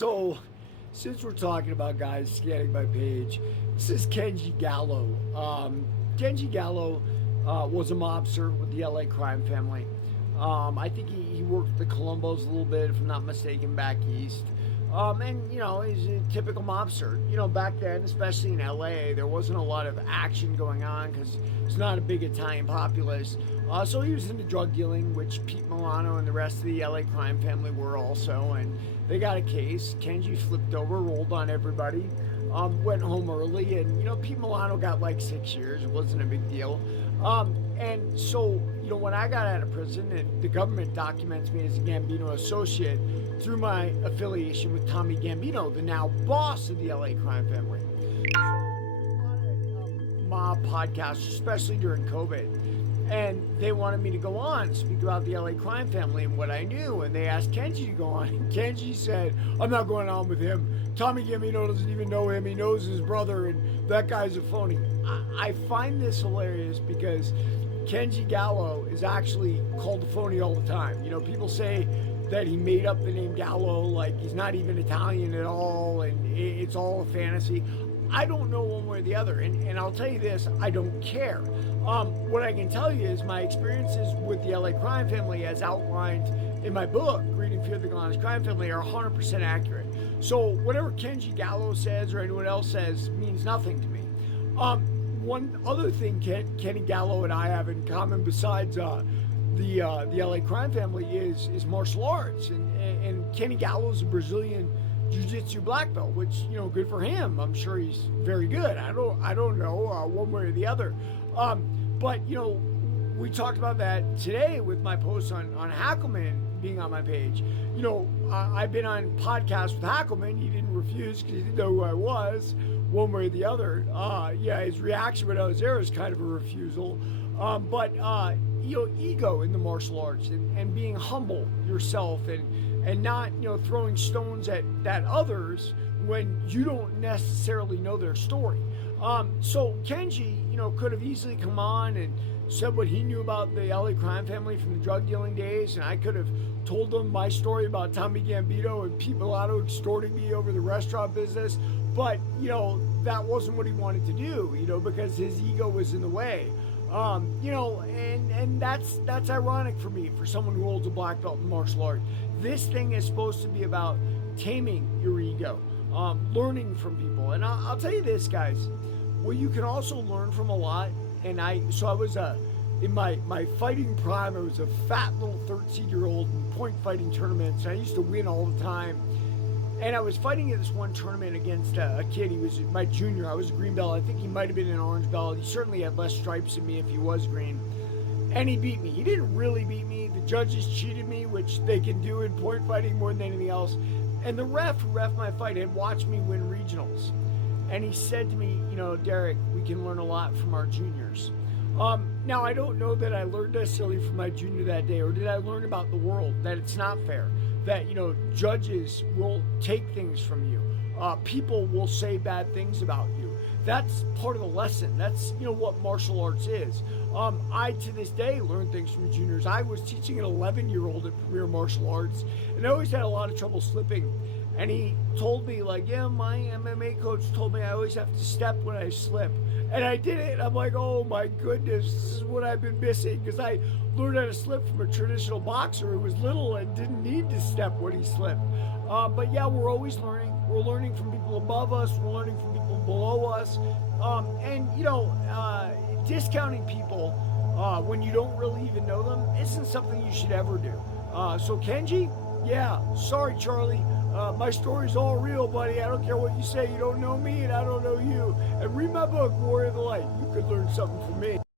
So, since we're talking about guys scanning my page, this is Kenny Gallo. Kenny Gallo was a mobster with the LA crime family. I think he worked the Columbos a little bit, if I'm not mistaken, back east. And, he's a typical mobster. Back then, especially in LA, there wasn't a lot of action going on because it's not a big Italian populace. So he was into drug dealing, which Pete Milano and the rest of the LA crime family were also. And they got a case. Kenji flipped over, rolled on everybody, went home early. And, Pete Milano got like 6 years. It wasn't a big deal. And so, when I got out of prison, and the government documents me as a Gambino associate through my affiliation with Tommy Gambino, the now boss of the LA crime family. Mob podcasts, especially during COVID. And they wanted me to go on and speak about the LA crime family and what I knew. And they asked Kenji to go on. And Kenji said, I'm not going on with him. Tommy Gambino doesn't even know him. He knows his brother, and that guy's a phony. I find this hilarious because Kenny Gallo is actually called a phony all the time. People say that he made up the name Gallo, like he's not even Italian at all, and it's all a fantasy. I don't know one way or the other, and I'll tell you this, I don't care. What I can tell you is my experiences with the LA crime family, as outlined in my book, Greed and Fear of the Glamorous Crime Family, are 100% accurate. So whatever Kenny Gallo says or anyone else says means nothing to me. One other thing Kenny Gallo and I have in common besides the LA crime family is martial arts, and Kenny Gallo is a Brazilian Jiu-Jitsu Black Belt, which good for him. I'm sure he's very good. I don't know one way or the other, but we talked about that today with my post on Hackelman being on my page. I've been on podcasts with Hackelman. He didn't refuse because he didn't know who I was, one way or the other. His reaction when I was there was kind of a refusal. But ego in the martial arts and being humble yourself and not, throwing stones at others when you don't necessarily know their story. So Kenji, could have easily come on and said what he knew about the LA crime family from the drug dealing days, and I could have told them my story about Tommy Gambino and Pete Milano extorting me over the restaurant business. But, that wasn't what he wanted to do, because his ego was in the way. And that's ironic for me, for someone who holds a black belt in martial art. This thing is supposed to be about taming your ego, learning from people. And I'll tell you this, guys, well, you can also learn from a lot. And I was in my fighting prime, I was a fat little 13-year-old in point fighting tournaments. And I used to win all the time. And I was fighting at this one tournament against a kid. He was my junior. I was a green belt. I think he might have been an orange belt. He certainly had less stripes than me if he was green. And he beat me. He didn't really beat me. The judges cheated me, which they can do in point fighting more than anything else. And the ref who ref my fight had watched me win regionals. And he said to me, Derek, we can learn a lot from our juniors. Now, I don't know that I learned necessarily from my junior that day, or did I learn about the world, that it's not fair, that, judges will take things from you. People will say bad things about you. That's part of the lesson. That's, what martial arts is. I, to this day, learn things from juniors. I was teaching an 11-year-old at Premier Martial Arts, and I always had a lot of trouble slipping. And he told me, my MMA coach told me I always have to step when I slip. And I did it. I'm like, oh my goodness, this is what I've been missing. Because I learned how to slip from a traditional boxer who was little and didn't need to step when he slipped. But yeah, we're always learning. We're learning from people above us. We're learning from people below us. Discounting people when you don't really even know them isn't something you should ever do. So Kenji, yeah, sorry, Charlie. My story's all real, buddy. I don't care what you say. You don't know me, and I don't know you. And read my book, Warrior of the Light. You could learn something from me.